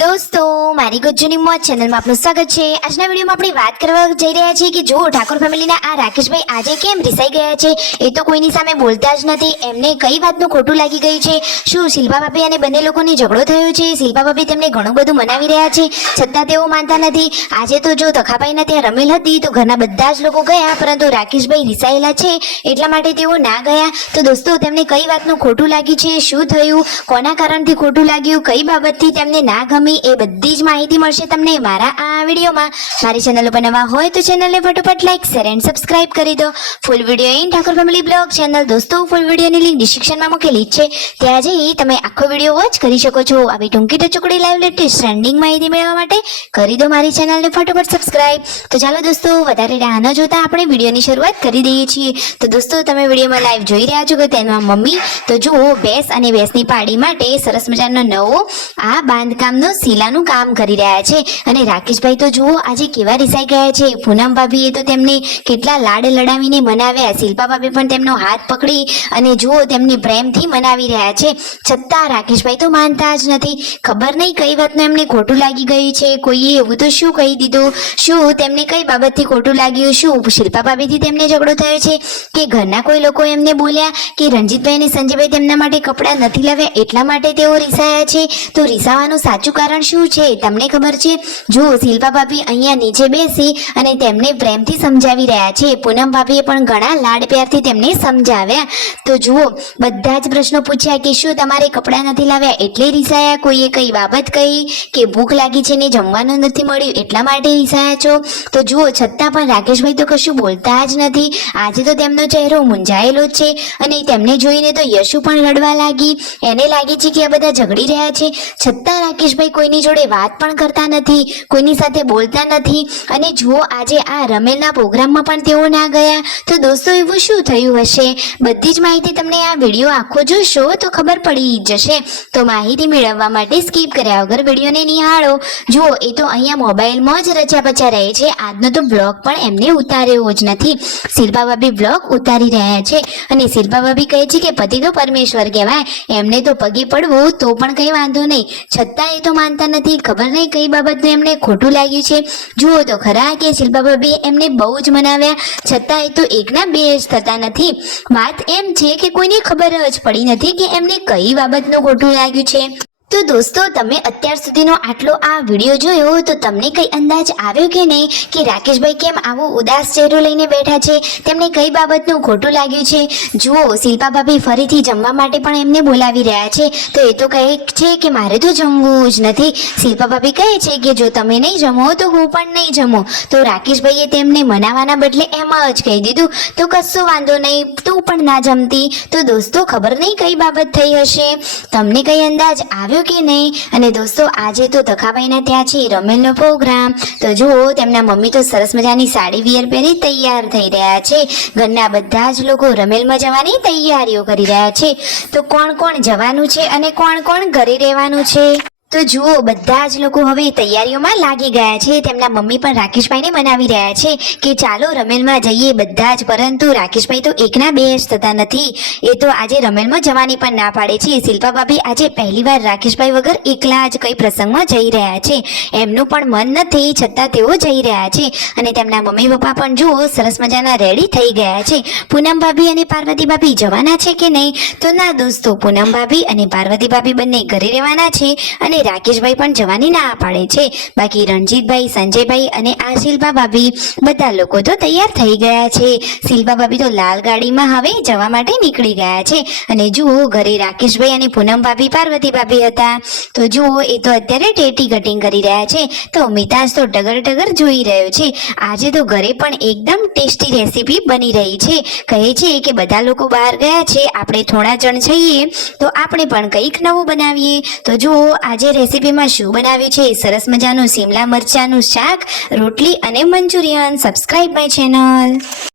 दोस्तों मारी गुज्जुनी मौज चैनल में आपનું સ્વાગત છે। આજના વિડિયોમાં આપણે વાત કરવા જઈ રહ્યા છીએ કે જો ઠાકોર ફેમિલીના આ રાકેશભાઈ આજે કેમ રિસાઈ ગયા છે। એ તો કોઈની સામે બોલતા જ નથી, એમને કઈ વાતનું ખોટું લાગી ગયું છે। શું શિલ્પા ભાભી અને બંને લોકોની ઝઘડો થયો છે? શિલ્પા ભાભી તેમને ઘણું બધું મનાવી રહ્યા છે છતાં તેઓ માનતા નથી। આજે તો જો તખાભાઈના ત્યાં રમેલ હતી તો ઘરના બધા જ લોકો ગયા, પરંતુ રાકેશભાઈ રિસાયેલા છે એટલા માટે તેઓ ના ગયા। તો દોસ્તો તેમને કઈ વાતનું ખોટું લાગ્યું છે, શું થયું, કોના કારણથી ખોટું લાગ્યું, કઈ બાબતથી તેમને ના ગમી, એ બધી જ માહિતી મળશે તમને મારા આ વિડીયોમાં। મારી ચેનલ ઉપર નવા હોય તો ચેનલને ફટાફટ લાઈક શેર એન્ડ સબસ્ક્રાઇબ કરી દો। Full video in Thakor family blog channel દોસ્તો ફૂલ વિડીયોની લિંક ડિસ્ક્રિપ્શનમાં મૂકેલી છે, ત્યાં જઈ તમે આખો વિડીયો વોચ કરી શકો છો। આવી ટૂંકી ટચુકડી લાઈવ લેટેસ્ટ ટ્રેન્ડિંગ માહિતી મેળવવા માટે કરી દો મારી ચેનલને ફટાફટ સબસ્ક્રાઇબ। તો ચાલો દોસ્તો વધારે રાહ ન જોતા આપણે વિડીયોની શરૂઆત કરી દઈએ છીએ। તો દોસ્તો તમે વિડીયોમાં લાઈવ જોઈ રહ્યા છો કે તેમાં મમ્મી તો જુઓ ભેંસ અને ભેંસની પાડી માટે સરસ મજાનો નવો આ બાંધકામનો શીલાનું કામ કરી રહ્યા છે। અને રાકેશભાઈ તો જુઓ આજે કેવા રિસાઈ ગયા છે। પૂનમ ભાભીએ તો તેમને કેટલા લાડ લડાવીને મનાવ્યા, શિલ્પા ભાભી પણ તેમનો હાથ પકડી અને જુઓ તેમને પ્રેમથી મનાવી રહ્યા છે, છતાં રાકેશભાઈ તો માનતા જ નથી। ખબર નહીં કઈ વાતનું એમને ખોટું લાગી ગયું છે, કોઈએ એવું તો શું કહી દીધું, શું તેમને કઈ બાબતથી ખોટું લાગ્યું, શું શિલ્પા ભાભીથી તેમને ઝઘડો થયો છે કે ઘરના કોઈ લોકો એમને બોલ્યા કે રણજીતભાઈ અને સંજયભાઈ તેમના માટે કપડાં નથી લાવ્યા એટલા માટે તેઓ રિસાયા છે। તો રિસાવાનું સાચું કારણ શું છે તમને ખબર છે? જો શિલ્પા ભાભી અહીંયા નીચે બેસી અને તેમને પ્રેમથી સમજાવી રહ્યા છે, પૂનમ ભાભીએ પણ ઘણા લાડ પ્યારથી તેમને સમજાવ્યા। તો જુઓ બધા જ પ્રશ્નો પૂછ્યા કે શું તમારે કપડાં નથી લાવ્યા એટલે રિસાયા, કોઈએ કઈ બાબત કહી કે ભૂખ લાગી છે ને જમવાનું નથી મળ્યું એટલા માટે રિસાયા છો? તો જુઓ છતાં પણ રાકેશભાઈ તો કશું બોલતા જ નથી। આજે તો તેમનો ચહેરો મૂંઝાયેલો જ છે અને તેમને જોઈને તો યશુ પણ રડવા લાગી, એને લાગે છે કે આ બધા ઝઘડી રહ્યા છે, છતાં રાકેશભાઈ કોઈની જોડે વાત પણ કરતા નથી, કોઈની સાથે બોલતા નથી। અને જુઓ આજે આ રમેલના પ્રોગ્રામમાં પણ તેઓ ના ગયા। તો દોસ્તો એવું શું થયું હશે? બધી જ માહિતી તમને આ વિડીયો આખો જોશો તો ખબર પડી જશે। તો માહિતી મેળવવા માટે સ્કીપ કર્યા વગર વિડીયોને નિહાળો। જુઓ એ તો અહીંયા મોબાઈલમાં જ રચ્યા પચ્યા રહે છે, આજનો તો બ્લોગ પણ એમને ઉતાર્યો જ નથી। શિલ્પા ભાભી બ્લોગ ઉતારી રહ્યા છે અને શિલ્પા ભાભી કહે છે કે પતિ તો પરમેશ્વર કહેવાય, એમને તો પગે પડવું તો પણ કંઈ વાંધો નહીં, છતાં એ તો માનતા નથી। ખબર નહીં કઈ બાબતનું એમને ખોટું લાગ્યું છે। જુઓ તો ખરા કે શિલ્પા ભાભી એમને બહુ જ મનાવ્યા, છતાં એ તો એકના બે જ થતા નથી। વાત એમ છે કે કોઈને ખબર જ પડી નથી કે એમને કઈ બાબતનું ખોટું લાગ્યું છે। તો દોસ્તો તમે અત્યાર સુધીનો આટલો આ વિડીયો જોયો તો તમને કઈ અંદાજ આવ્યો કે નહીં કે રાકેશભાઈ કેમ આવો ઉદાસ ચહેરો લઈને બેઠા છે, તેમને કઈ બાબતનું ખોટું લાગ્યું છે? જુઓ શિલ્પા ભાભી ફરીથી જમવા માટે પણ એમને બોલાવી રહ્યા છે, તો એ તો કહે છે કે મારે તો જમવું જ નથી। શિલ્પા ભાભી કહે છે કે જો તમે નહીં જમો તો હું પણ નહીં જમું। તો રાકેશભાઈએ તેમને મનાવવાના બદલે એમ જ કહી દીધું તો કશો વાંધો નહીં, તું પણ ના જમતી। તો દોસ્તો ખબર નહીં કઈ બાબત થઈ હશે, તમને કઈ અંદાજ આવ્યો કે નહીં? અને દોસ્તો આજે તો તખાભાઈના ત્યાં છે રમેલનો પ્રોગ્રામ, તો જુઓ તેમના મમ્મી તો સરસ મજાની સાડી વિયર પહેરી તૈયાર થઈ રહ્યા છે, ઘરના બધા જ લોકો રમેલમાં જવાની તૈયારીઓ કરી રહ્યા છે। તો કોણ કોણ જવાનું છે અને કોણ કોણ ઘરે રહેવાનું છે? તો જુઓ બધા જ લોકો હવે તૈયારીઓમાં લાગી ગયા છે, તેમના મમ્મી પણ રાકેશભાઈને મનાવી રહ્યા છે કે ચાલો રમેલમાં જઈએ બધા જ, પરંતુ રાકેશભાઈ તો એકના બે જ થતા નથી, એ તો આજે રમેલમાં જવાની પણ ના પાડે છે। શિલ્પા ભાભી આજે પહેલીવાર રાકેશભાઈ વગર એકલા જ કઈ પ્રસંગમાં જઈ રહ્યા છે, એમનું પણ મન નથી છતાં તેઓ જઈ રહ્યા છે। અને તેમના મમ્મી પપ્પા પણ જુઓ સરસ મજાના રેડી થઈ ગયા છે। પૂનમ ભાભી અને પાર્વતી ભાભી જવાના છે કે નહીં? તો ના દોસ્તો, પૂનમ ભાભી અને પાર્વતી ભાભી બંને ઘરે રહેવાના છે અને રાકેશભાઈ પણ જવાની ના પાડે છે। બાકી રણજીતભાઈ, સંજયભાઈ અને આ શિલ્પા ભાભી બધા લોકો તો તૈયાર થઈ ગયા છે। શિલ્પા ભાભી તો લાલ ગાડીમાં હવે જવા માટે નીકળી ગયા છે અને જુઓ ઘરે રાકેશભાઈ અને પૂનમ ભાભી, પાર્વતી ભાભી હતા। તો જુઓ એ તો અત્યારે ટેટી કટિંગ કરી રહ્યા છે, તો મિતાજ તો ટગર ટગર જોઈ રહ્યો છે। આજે તો ઘરે પણ એકદમ ટેસ્ટી રેસીપી બની રહી છે, કહે છે કે બધા લોકો બહાર ગયા છે, આપણે થોડા જણ છીએ તો આપણે પણ કંઈક નવું બનાવીએ। તો જુઓ આજે રેસીપીમાં શું બનાવ્યું છે? સરસ મજાનું શિમલા મરચાંનું શાક, રોટલી અને મંચુરિયન। Subscribe my channel.